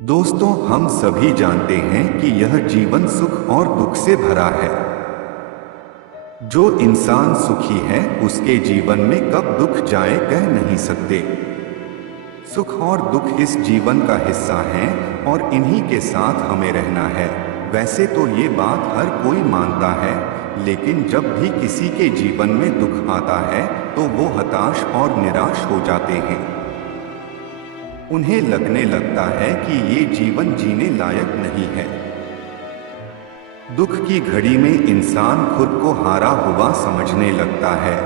दोस्तों, हम सभी जानते हैं कि यह जीवन सुख और दुख से भरा है। जो इंसान सुखी है उसके जीवन में कब दुख जाए कह नहीं सकते। सुख और दुख इस जीवन का हिस्सा हैं और इन्हीं के साथ हमें रहना है। वैसे तो ये बात हर कोई मानता है, लेकिन जब भी किसी के जीवन में दुख आता है तो वो हताश और निराश हो जाते हैं। उन्हें लगने लगता है कि ये जीवन जीने लायक नहीं है। दुख की घड़ी में इंसान खुद को हारा हुआ समझने लगता है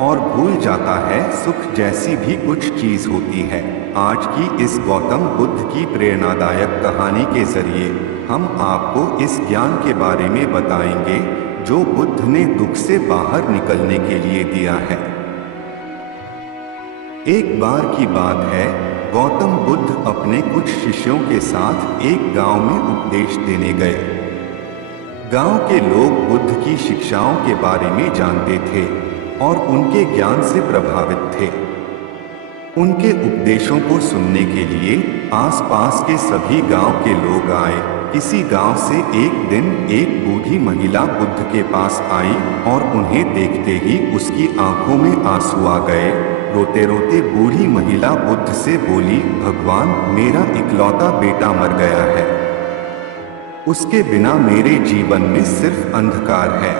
और भूल जाता है सुख जैसी भी कुछ चीज होती है। आज की इस गौतम बुद्ध की प्रेरणादायक कहानी के जरिए हम आपको इस ज्ञान के बारे में बताएंगे जो बुद्ध ने दुख से बाहर निकलने के लिए दिया है। एक बार की बात है, गौतम बुद्ध अपने कुछ शिष्यों के साथ एक गांव में उपदेश देने गए। गांव के लोग बुद्ध की शिक्षाओं के बारे में जानते थे और उनके ज्ञान से प्रभावित थे। उनके उपदेशों को सुनने के लिए आसपास के सभी गांव के लोग आए। किसी गांव से एक दिन एक बूढ़ी महिला बुद्ध के पास आई और उन्हें देखते ही उसकी आंखों में आंसू आ गए। रोते रोते बूढ़ी महिला बुद्ध से बोली, भगवान, मेरा इकलौता बेटा मर गया है। उसके बिना मेरे जीवन में सिर्फ अंधकार है।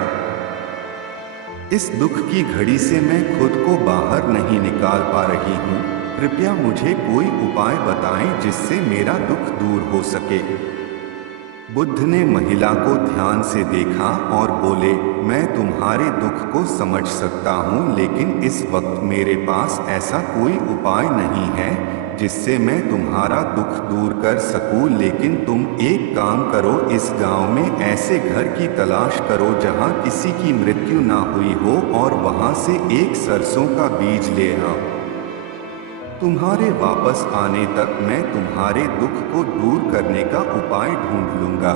इस दुख की घड़ी से मैं खुद को बाहर नहीं निकाल पा रही हूँ। कृपया मुझे कोई उपाय बताएं जिससे मेरा दुख दूर हो सके। बुद्ध ने महिला को ध्यान से देखा और बोले, मैं तुम्हारे दुख को समझ सकता हूँ, लेकिन इस वक्त मेरे पास ऐसा कोई उपाय नहीं है जिससे मैं तुम्हारा दुख दूर कर सकूं। लेकिन तुम एक काम करो, इस गांव में ऐसे घर की तलाश करो जहां किसी की मृत्यु ना हुई हो और वहां से एक सरसों का बीज ले आओ। तुम्हारे वापस आने तक मैं तुम्हारे दुख को दूर करने का उपाय ढूंढ लूंगा।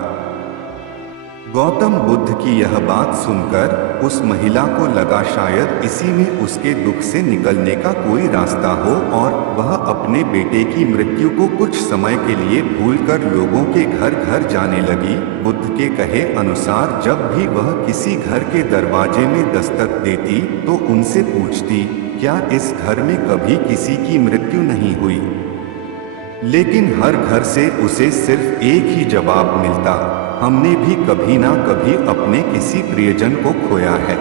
गौतम बुद्ध की यह बात सुनकर उस महिला को लगा शायद इसी में उसके दुख से निकलने का कोई रास्ता हो और वह अपने बेटे की मृत्यु को कुछ समय के लिए भूलकर लोगों के घर घर जाने लगी। बुद्ध के कहे अनुसार जब भी वह किसी घर के दरवाजे में दस्तक देती तो उनसे पूछती, क्या इस घर में कभी किसी की मृत्यु नहीं हुई? लेकिन हर घर से उसे सिर्फ एक ही जवाब मिलता, हमने भी कभी ना कभी अपने किसी प्रियजन को खोया है।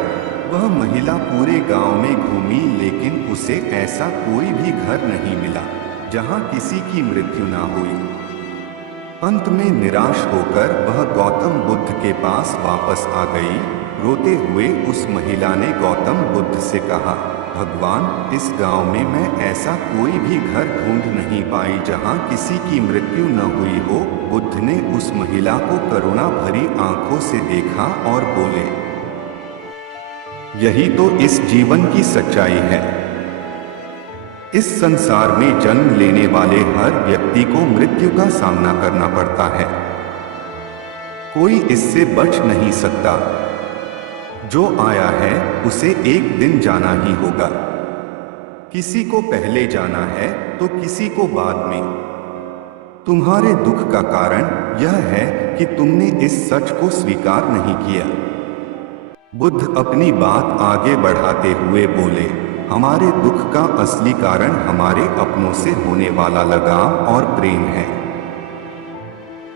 वह महिला पूरे गांव में घूमी, लेकिन उसे ऐसा कोई भी घर नहीं मिला जहां किसी की मृत्यु ना हुई। अंत में निराश होकर वह गौतम बुद्ध के पास वापस आ गई। रोते हुए उस महिला ने गौतम बुद्ध से कहा, भगवान, इस गांव में मैं ऐसा कोई भी घर ढूंढ नहीं पाई जहां किसी की मृत्यु न हुई हो। बुद्ध ने उस महिला को करुणा भरी आंखों से देखा और बोले, यही तो इस जीवन की सच्चाई है। इस संसार में जन्म लेने वाले हर व्यक्ति को मृत्यु का सामना करना पड़ता है। कोई इससे बच नहीं सकता। जो आया है उसे एक दिन जाना ही होगा। किसी को पहले जाना है तो किसी को बाद में। तुम्हारे दुख का कारण यह है कि तुमने इस सच को स्वीकार नहीं किया। बुद्ध अपनी बात आगे बढ़ाते हुए बोले, हमारे दुख का असली कारण हमारे अपनों से होने वाला लगाव और प्रेम है।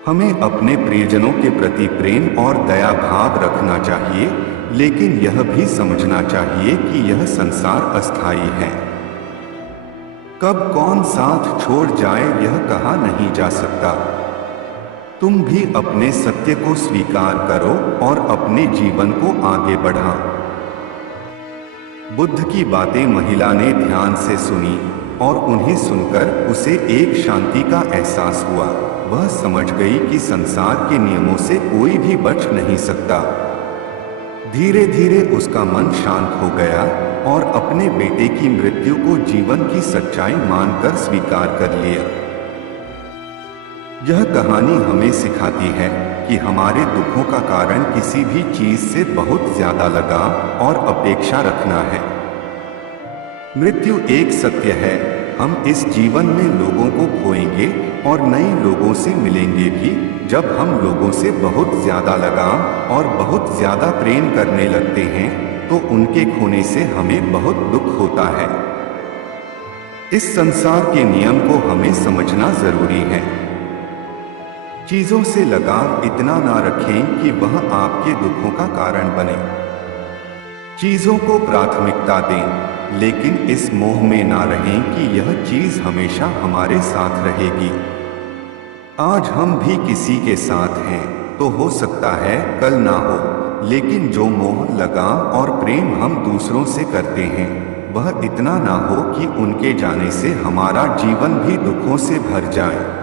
हमें अपने प्रियजनों के प्रति प्रेम और दया भाव रखना चाहिए, लेकिन यह भी समझना चाहिए कि यह संसार अस्थायी है। कब कौन साथ छोड़ जाए यह कहा नहीं जा सकता। तुम भी अपने सत्य को स्वीकार करो और अपने जीवन को आगे बढ़ाओ। बुद्ध की बातें महिला ने ध्यान से सुनी और उन्हें सुनकर उसे एक शांति का एहसास हुआ। वह समझ गई कि संसार के नियमों से कोई भी बच नहीं सकता। धीरे धीरे उसका मन शांत हो गया और अपने बेटे की मृत्यु को जीवन की सच्चाई मानकर स्वीकार कर लिया। यह कहानी हमें सिखाती है कि हमारे दुखों का कारण किसी भी चीज से बहुत ज्यादा लगाव और अपेक्षा रखना है। मृत्यु एक सत्य है, हम इस जीवन में लोगों को खोएंगे और नए लोगों से मिलेंगे भी। जब हम लोगों से बहुत ज्यादा लगाव और बहुत ज्यादा प्रेम करने लगते हैं तो उनके खोने से हमें बहुत दुख होता है। इस संसार के नियम को हमें समझना जरूरी है। चीजों से लगाव इतना ना रखें कि वह आपके दुखों का कारण बने। चीजों को प्राथमिकता दें, लेकिन इस मोह में ना रहें कि यह चीज हमेशा हमारे साथ रहेगी। आज हम भी किसी के साथ हैं तो हो सकता है कल ना हो, लेकिन जो मोह, लगाव और प्रेम हम दूसरों से करते हैं वह इतना ना हो कि उनके जाने से हमारा जीवन भी दुखों से भर जाए।